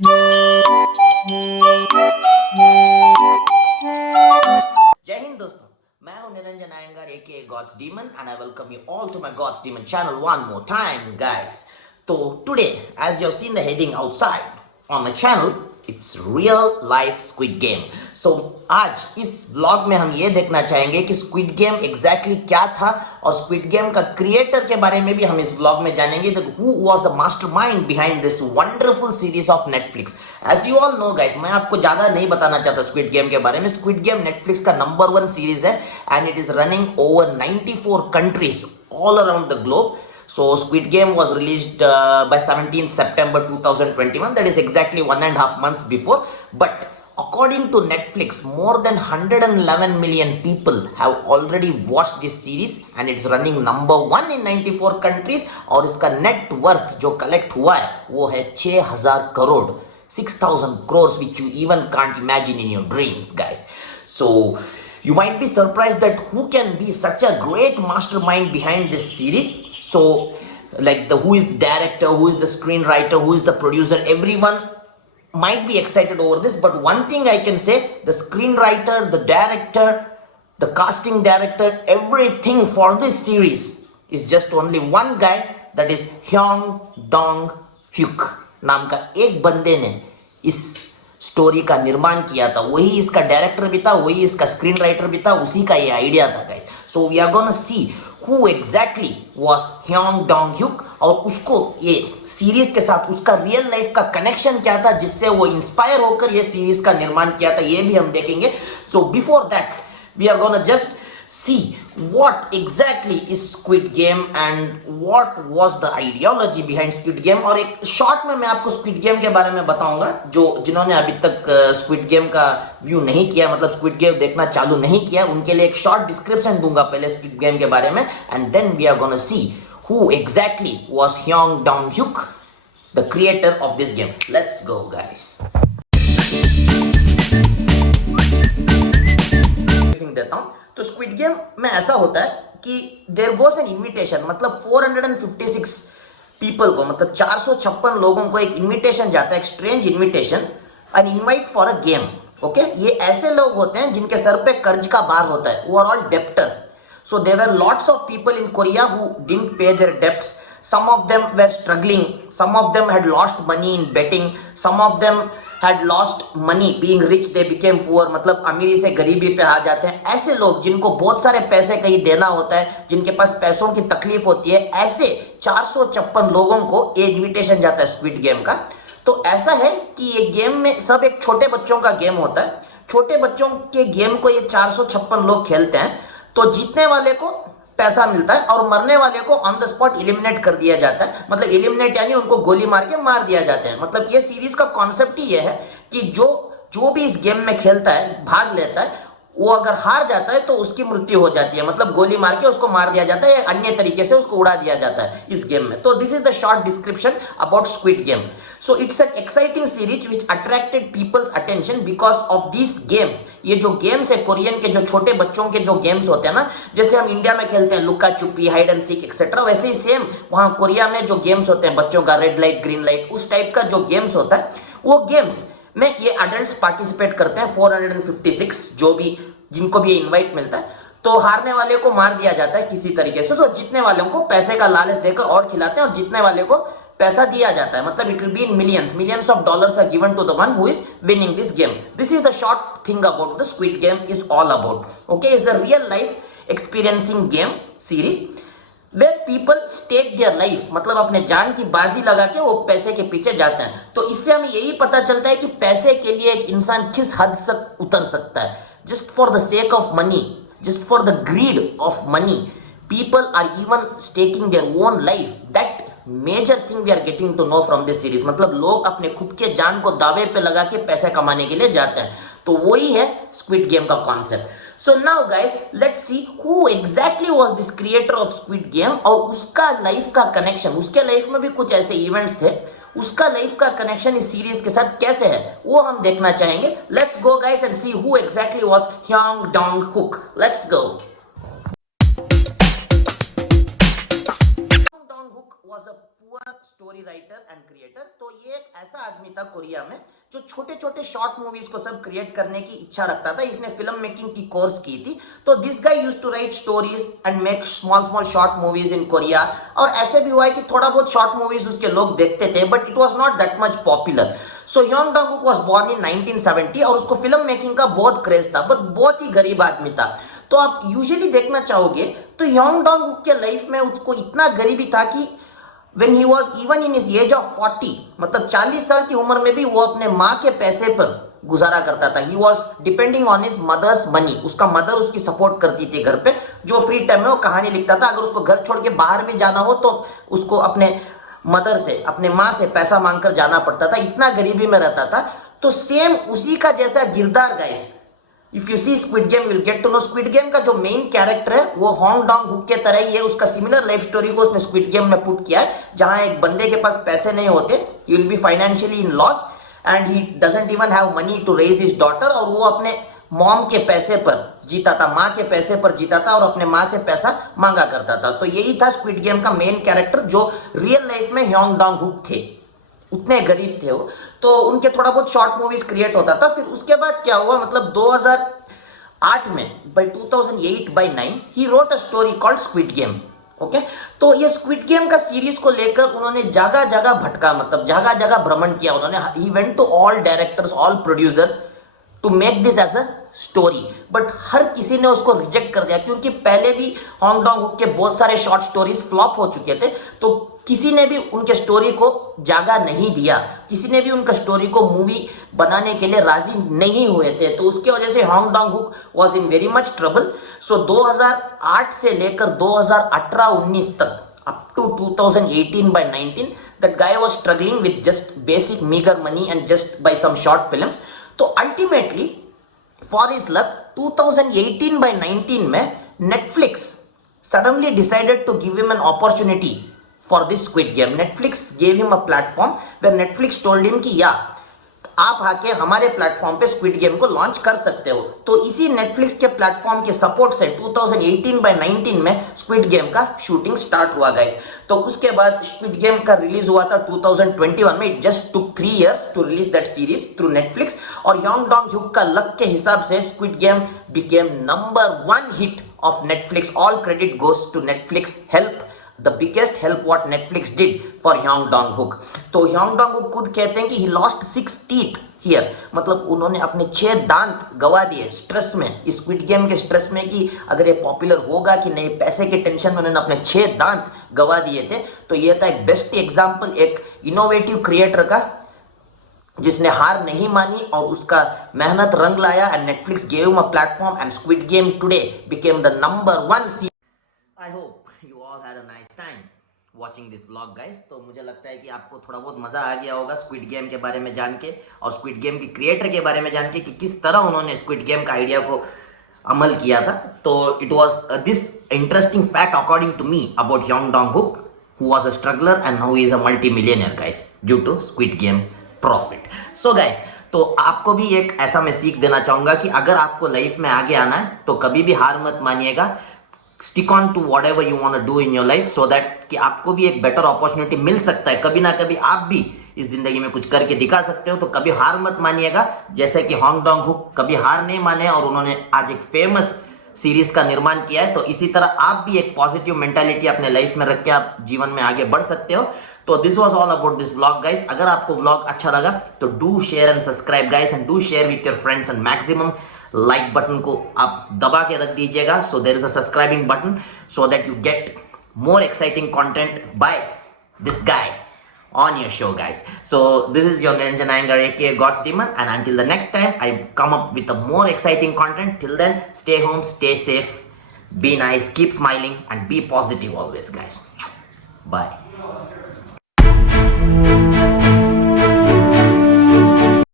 जय हिंद दोस्तों, मैं हूं Niranjan Iyengar aka God's Demon and I welcome you all to my God's Demon channel one more time guys. So today, as you have seen the heading outside on my channel, it's real life Squid Game. So आज इस vlog में हम ये देखना चाहेंगे कि squid game exactly क्या था और स्क्विड गेम का क्रिएटर के बारे में भी हम इस व्लॉग में जानेंगे that who was the mastermind behind this wonderful series of Netflix. As you all know guys, मैं आपको ज्यादा नहीं बताना चाहता स्क्विड गेम के बारे में. स्क्विड गेम नेटफ्लिक्स का नंबर 1 सीरीज है and it is running over 94 countries all around the globe. So Squid Game was released by 17th September 2021. That is exactly 1.5 months before. But according to Netflix, more than 111 million people have already watched this series and it's running number 1 in 94 countries. और इसका net worth जो collect हुआ है वो है 6,000 crore, 6,000 crores, which you even can't imagine in your dreams, guys. So you might be surprised that who can be such a great mastermind behind this series. So like who is the director, who is the screenwriter, who is the producer, everyone might be excited over this, but one thing I can say, the screenwriter, the director, the casting director, everything for this series is just only one guy, that is Hyung Dong-hyuk नाम का एक बंदे ने इस story का निर्माण किया था. वही इसका डायरेक्टर भी था, वही इसका स्क्रीन राइटर भी था, उसी का ये आइडिया था guys. So we are gonna see who exactly was Hyung Dong-hyuk और उसको ये सीरीज के साथ उसका रियल लाइफ का कनेक्शन क्या था जिससे वो इंस्पायर होकर ये सीरीज का निर्माण किया था, ये भी हम देखेंगे. So before that we are gonna just see what exactly is Squid Game and what was the ideology behind Squid Game. और एक शॉर्ट में मैं आपको Squid Game के बारे में बताऊंगा. जो जिन्होंने अभी तक Squid Game का व्यू नहीं किया, मतलब Squid Game देखना चालू नहीं किया, उनके लिए एक शॉर्ट डिस्क्रिप्शन दूंगा पहले Squid Game के बारे में, and then we are gonna see who exactly was Hyung Dong-hyuk, the creator of this game. Let's go guys. देता हूं तो स्क्विड गेम में ऐसा होता है कि देयर गोस एन इनविटेशन, मतलब 456 पीपल को, मतलब 456 लोगों को एक इनविटेशन जाता है, एक strange invitation, an invite for a game. Okay, ये ऐसे लोग होते हैं जिनके सर पे कर्ज का भार होता है, वो are all debtors. So there were lots of people in Korea who didn't pay their debts. Some of them were struggling, some of them had lost money in betting, some of them had lost money being rich, they became poor. मतलब अमीरी से गरीबी पे आ जाते हैं. ऐसे लोग जिनको बहुत सारे पैसे कहीं देना होता है, जिनके पास पैसों की तकलीफ होती है, ऐसे 456 लोगों को एक इनविटेशन जाता है स्क्विड गेम का. तो ऐसा है कि ये गेम में सब एक छोटे बच्चों का गेम होता है. छोटे बच्चों के गेम को ये 456 लोग खेलते हैं. तो जीतने वाले को पैसा मिलता है और मरने वाले को ऑन द स्पॉट एलिमिनेट कर दिया जाता है. मतलब एलिमिनेट यानी उनको गोली मार के मार दिया जाता है. मतलब ये सीरीज का कॉन्सेप्ट ही ये है कि जो भी इस गेम में खेलता है, भाग लेता है, वो अगर हार जाता है तो उसकी मृत्यु हो जाती है. मतलब गोली मार के उसको मार दिया जाता है या अन्य तरीके से उसको उड़ा दिया जाता है इस गेम में. तो this is the short description about squid game. So it's an exciting series which attracted people's attention because of these games. ये जो गेम्स है कोरियन के, जो छोटे बच्चों के जो गेम्स होते हैं ना, जैसे हम इंडिया में खेलते हैं लुका छुपी, हाइड एंड सीक एक्सेट्रा, वैसे ही सेम वहां कोरिया में जो गेम्स होते हैं बच्चों का, रेड लाइट ग्रीन लाइट, उस टाइप का जो गेम्स होता है, वो गेम्स में ये अडल्ट्स पार्टिसिपेट करते हैं. 456 जो भी जिनको भी इनवाइट मिलता है, तो हारने वाले को मार दिया जाता है किसी तरीके से. तो जीतने वालों को पैसे का लालच देकर और खिलाते हैं और जीतने वाले को पैसा दिया जाता है. मतलब it will be in millions of dollars are given to the one who is winning this game. This is the short thing about the squid game is all about. Okay, is a real life experiencing game series where people stake their life, मतलब अपने जान की बाजी लगा के वो पैसे के पीछे जाते हैं. तो इससे हमें यही पता चलता है कि पैसे के लिए एक इंसान किस हद तक उतर सकता है. Just for the sake of money, just for the greed of money, people are even staking their own life. That major thing we are getting to know from this series. मतलब लोग अपने खुद के जान को दावे पे लगा के पैसे कमाने के लिए जाते हैं. तो वही है स्क्विड गेम का concept. So now guys, let's see who exactly was this creator of Squid Game और उसका लाइफ का कनेक्शन. उसके लाइफ में भी कुछ ऐसे इवेंट्स थे, उसका लाइफ का कनेक्शन इस सीरीज के साथ कैसे है वो हम देखना चाहेंगे. Let's go guys and see who exactly was Hyung Dong-hyuk. Let's go. Hyung Dong-hyuk was a poor story writer and creator. तो ये एक ऐसा आदमी था कोरिया में जो छोटे छोटे शॉर्ट मूवीज को सब क्रिएट करने की इच्छा रखता था। इसने फिल्म मेकिंग की कोर्स की थी। तो this guy used to write stories and make small small short movies in Korea. और ऐसे भी हुआ है कि थोड़ा बहुत शॉर्ट मूवीज उसके लोग देखते थे, but it was not that much popular. So Hyeong Dong-hook was born in 1970 और उसको फिल्म मेकिंग का बहुत क्रेज था, बट बहुत ही गरीब आदमी था। तो आप यूजुअली देखना चाहोगे तो ह्योंग डोंग-हुक के लाइफ में उसको इतना गरीबी था कि when he was even in his age of 40, मतलब 40 साल की उम्र में भी वो अपने माँ के पैसे पर गुजारा करता था। he was depending on his mother's money। उसका मदर उसकी सपोर्ट करती थी घर पे, जो फ्री टाइम में वो कहानी लिखता था। अगर उसको घर छोड़ के बाहर भी जाना हो तो उसको अपने मदर से, अपने माँ से पैसा मांगकर जाना पड़ता था, इतना गरीबी में रहता था। तो सेम उसी का जैसा किरदार guys, if you see squid game you will get to know. Squid game का जो मेन कैरेक्टर है वो ह्योंग डोंग-हुक के तरह ही है। उसका सिमिलर लाइफ स्टोरी को उसने स्क्विड गेम में पुट किया है, जहां एक बंदे के पास पैसे नहीं होते, he will be financially in loss and he doesn't even have money to raise his daughter. और वो अपने मॉम के पैसे पर जीता था, माँ के पैसे पर जीता था और अपने माँ से पैसा मांगा करता था। तो यही था स्क्विड गेम का मेन कैरेक्टर, जो रियल लाइफ में ह्योंग डोंग-हुक थे। उतने गरीब थे वो। तो उनके थोड़ा बहुत शॉर्ट मूवीज क्रिएट होता था। फिर उसके बाद क्या हुआ, मतलब 2008 में, by 2008 by 9 he wrote a story called squid game. Okay, तो ये स्क्विड गेम का सीरीज को लेकर उन्होंने जगह जगह भटका, मतलब जगह जगह भ्रमण किया उन्होंने। He went to all directors, all producers to make this as a story, but हर किसी ने उसको रिजेक्ट कर दिया, क्योंकि पहले भी ह्योंग डोंग-हुक के बहुत सारे शॉर्ट स्टोरीज फ्लॉप हो चुके थे। तो किसी ने भी उनके स्टोरी को जागा नहीं दिया, किसी ने भी उनका स्टोरी को मूवी बनाने के लिए राजी नहीं हुए थे। तो उसके वजह से Hyung Donghyuk was in very much trouble. So 2008 से लेकर 2018-19 तक, up to 2018 by 19, that guy was struggling with just basic meager money and just by some short films. तो ultimately for his luck 2018 by 19 में Netflix suddenly decided to give him an opportunity for this Squid Game. Netflix gave him a platform where Netflix told him कि या आप आके हमारे platform पे squid game को launch कर सकते हो। तो इसी नेटफ्लिक्स के प्लेटफॉर्म के सपोर्ट से 2018 by 19 में स्क्विड गेम का शूटिंग स्टार्ट हुआ गाइस। तो उसके बाद स्क्विड गेम का रिलीज हुआ था 2021 में। It just took 3 years to release that series through Netflix. और ह्योंग डोंग-हुक का लक के हिसाब से squid game became number 1 hit of Netflix. All credit goes to Netflix help, the biggest help what Netflix did for Hwang Dong-hyuk. तो Hwang Dong-hyuk खुद कहते हैं कि he lost 6 teeth here, मतलब उन्होंने अपने 6 दांत गवा दिए स्ट्रेस में, इस स्क्विड गेम के स्ट्रेस में कि अगर ये पॉपुलर होगा कि नहीं, पैसे के टेंशन में उन्होंने अपने 6 दांत गवा दिए थे। तो ये था एक बेस्ट एग्जाम्पल एक इनोवेटिव क्रिएटर का, जिसने हार नहीं मानी और उसका मेहनत रंग लाया। And Netflix gave him a platform and Squid Game today became the number 1 series. I hope you all had a nice time watching this vlog guys। तो मुझे लगता है कि आपको थोड़ा बहुत मजा आ गया होगा स्क्विड गेम के बारे में जान के, और स्क्विड गेम के क्रिएटर के बारे में जान के कि किस तरह उन्होंने स्क्विड गेम का आइडिया को अमल किया था। तो it was this interesting fact according to me about Hwang Dong-hyuk, who was a struggler and now he is a multi-millionaire guys due to Squid Game profit. So guys, तो आपको भी एक ऐसा मैं सीख देना चाहूंगा कि अगर आपको लाइफ में आगे आना है तो कभी भी हार मत मानिएगा। Stick on to whatever you want to do in your life, so that कि आपको भी एक बेटर अपॉर्चुनिटी मिल सकता है। कभी ना कभी आप भी इस जिंदगी में कुछ करके दिखा सकते हो। तो कभी हार मत मानिएगा, जैसे कि ह्योंग डोंग-हुक कभी हार नहीं माने और उन्होंने आज एक फेमस सीरीज का निर्माण किया है। तो इसी तरह आप भी एक पॉजिटिव मेंटालिटी अपने लाइफ में रख के आप जीवन में आगे बढ़ सकते हो। तो this was all about this vlog guys. अगर आपको व्लॉग अच्छा लगा तो do share and subscribe guys, and do share with your friends, and maximum like button को आप दबा के रख दीजिएगा। So there is a subscribing button so that you get more exciting content by this guy on your show guys. So this is your Niranjan Iyengar aka God's Demon, and until the next time I come up with a more exciting content, till then stay home, stay safe, be nice, keep smiling and be positive always guys. Bye.